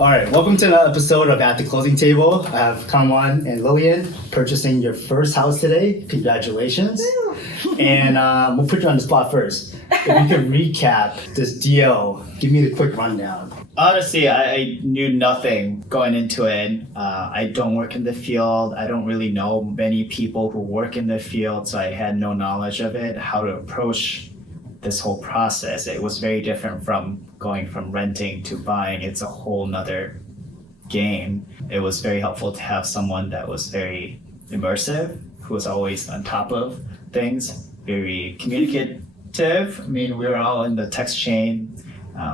All right, welcome to another episode of At the Closing Table. I have Kamwan and Lillian purchasing your first house today. Congratulations. And we'll put you on the spot first. If you could recap this deal, give me the quick rundown. Honestly, I knew nothing going into it. I don't work in the field. I don't really know many people who work in the field, so I had no knowledge of it, how to approach this whole process. It was very different from going from renting to buying. It's a whole nother game. It was very helpful to have someone that was very immersive, who was always on top of things, very communicative. I mean, we were all in the text chain.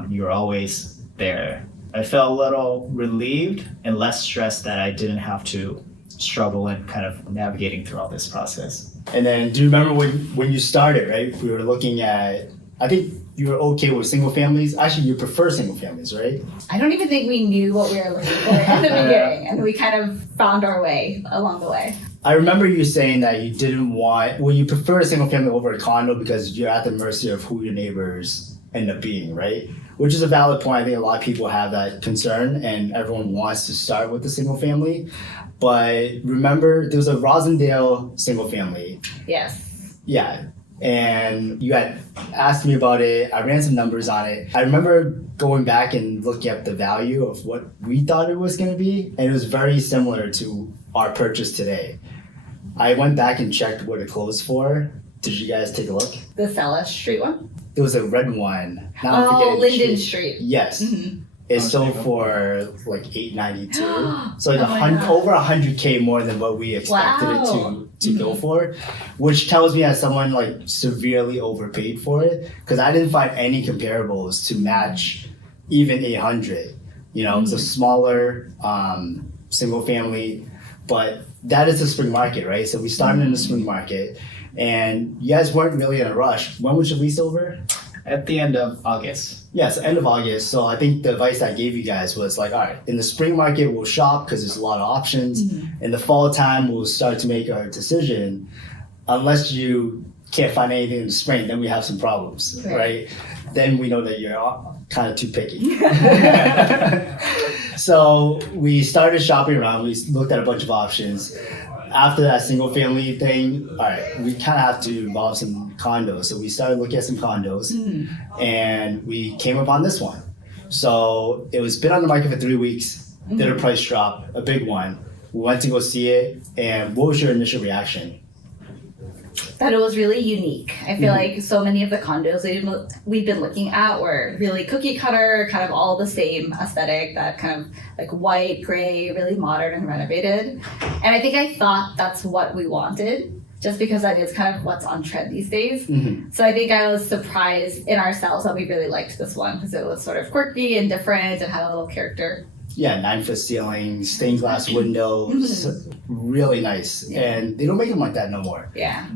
You were always there. I felt a little relieved and less stressed that I didn't have to struggle in kind of navigating through all this process. And then do you remember when you started, right? We were looking at, I think you were okay with single families. Actually, you prefer single families, right? I don't even think we knew what we were looking for in the beginning, and we kind of found our way along the way. I remember you saying that you didn't want, well, you prefer a single family over a condo because you're at the mercy of who your neighbors end up being, right? Which is a valid point. I think a lot of people have that concern and everyone wants to start with the single family. But remember, there was a Rosendale single family. Yes. Yeah. And you had asked me about it. I ran some numbers on it. I remember going back and looking at the value of what we thought it was going to be. And it was very similar to our purchase today. I went back and checked what it closed for. Did you guys take a look? The Sella Street one? It was a red one. Now I'm Oh, forgetting the Linden Street. Yes. Mm-hmm. It sold for like $892. So like Oh my God. over $100K more than what we expected Wow. it to go for, which tells me as someone like severely overpaid for it, because I didn't find any comparables to match even 800. You know, it's a smaller single family, but that is the spring market, right? So we started in the spring market, and you guys weren't really in a rush. When was your lease over? At the end of August. Yes, end of August. So I think the advice I gave you guys was like, all right, in the spring market, we'll shop because there's a lot of options. Mm-hmm. In the fall time, we'll start to make our decision. Unless you can't find anything in the spring, then we have some problems, right? Then we know that you're kind of too picky. So we started shopping around. We looked at a bunch of options. After that single family thing, all right, we kind of have to involve some condos. So we started looking at some condos and we came upon this one. So it was been on the market for 3 weeks, did a price drop, a big one. We went to go see it. And what was your initial reaction? That it was really unique. I feel like so many of the condos we've been looking at were really cookie cutter, kind of all the same aesthetic, that kind of like white, gray, really modern and renovated. And I think I thought that's what we wanted, just because that is kind of what's on trend these days. So I think I was surprised in ourselves that we really liked this one because it was sort of quirky and different and had a little character. Yeah, 9-foot ceilings, stained glass windows, really nice. Yeah. And they don't make them like that no more. Yeah.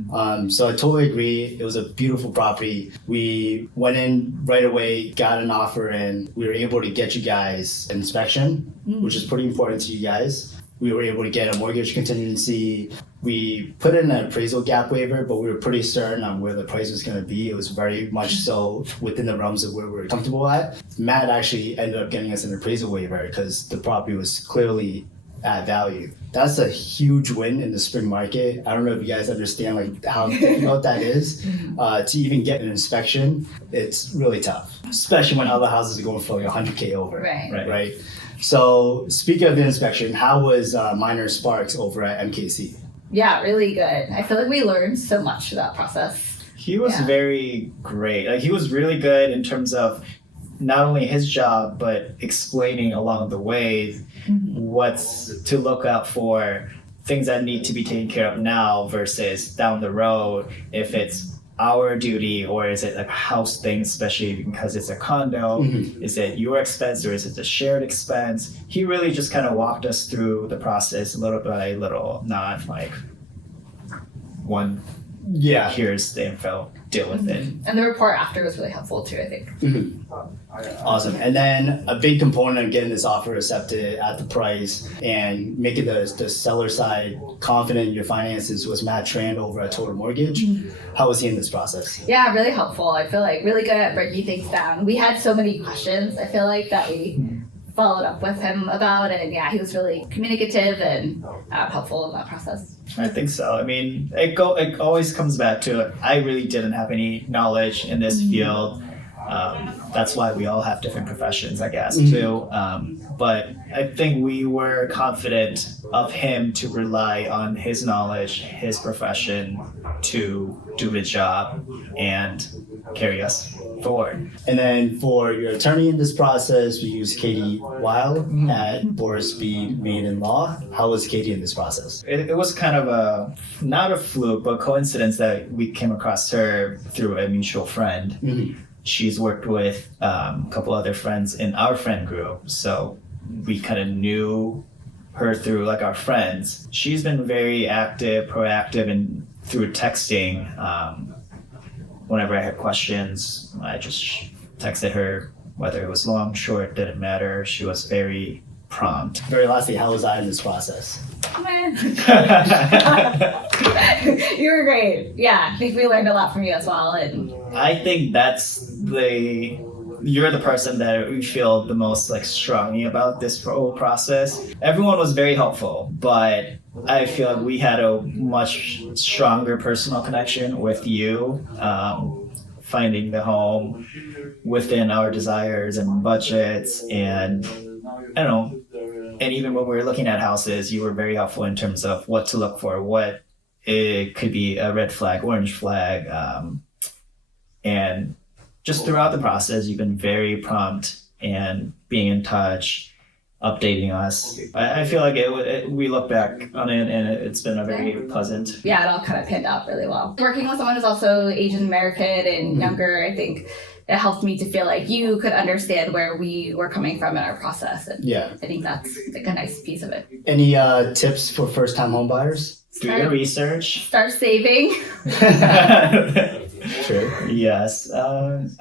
So I totally agree. It was a beautiful property. We went in right away, got an offer, and we were able to get you guys an inspection, which is pretty important to you guys. We were able to get a mortgage contingency. We put in an appraisal gap waiver, but we were pretty certain on where the price was going to be. It was very much so within the realms of where we were comfortable at. Matt actually ended up getting us an appraisal waiver because the property was clearly at value. That's a huge win in the spring market. I don't know if you guys understand like how difficult that is to even get an inspection. It's really tough, especially when other houses are going for like $100K over. Right. So speaking of the inspection, how was Minor Sparks over at MKC? Yeah, really good. I feel like we learned so much through that process. He was very great. Like, he was really good in terms of not only his job, but explaining along the way what's to look out for, things that need to be taken care of now versus down the road, if it's our duty or is it like a house thing, especially because it's a condo. Is it your expense or is it a shared expense? He really just kind of walked us through the process little by little, not like one, here's the info, deal with it. And the report after was really helpful too, I think. Awesome. And then a big component of getting this offer accepted at the price and making the seller side confident in your finances was Matt Tran over at Total Mortgage. How was he in this process? Yeah, really helpful. I feel like really good at breaking things down. We had so many questions, I feel like, that we followed up with him about, and yeah, he was really communicative and helpful in that process. I think so. I mean, it always comes back to I really didn't have any knowledge in this field. That's why we all have different professions, I guess, too. But I think we were confident of him to rely on his knowledge, his profession to do the job and carry us forward. And then for your attorney in this process, we used Katie Weil at Boris B. Maiden Law. How was Katie in this process? It was kind of not a fluke, but coincidence that we came across her through a mutual friend. Mm-hmm. She's worked with a couple other friends in our friend group, so we kind of knew her through like our friends. She's been very active, proactive, and through texting. Whenever I had questions, I just texted her, whether it was long, short, didn't matter. She was very prompt. Very lastly, how was I in this process? You were great. Yeah, I think we learned a lot from you as well. And I think you're the person that we feel the most like strongly about this whole process. Everyone was very helpful, but I feel like we had a much stronger personal connection with you, finding the home within our desires and budgets, and I don't know. And even when we were looking at houses, you were very helpful in terms of what to look for, what it could be a red flag, orange flag, and just throughout the process, you've been very prompt and being in touch, updating us. I feel like we look back on it and it's been a very pleasant. yeah, it all kind of panned out really well. Working with someone who's also Asian American and younger, I think it helped me to feel like you could understand where we were coming from in our process. And Yeah. I think that's like a nice piece of it. Any tips for first-time home buyers? Do your research. Start saving. True. Yes. I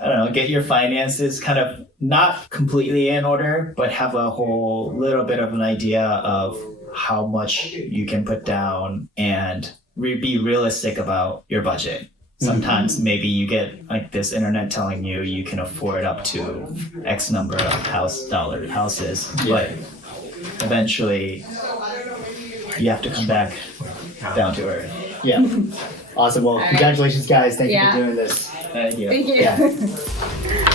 don't know. Get your finances kind of not completely in order, but have a whole little bit of an idea of how much you can put down and be realistic about your budget. Sometimes maybe you get like this internet telling you can afford up to X number of houses, but eventually you have to come back down to earth. Yeah. Awesome. Well, right. congratulations, guys. Thank you Yeah. for doing this. Thank you. Thank you. Yeah.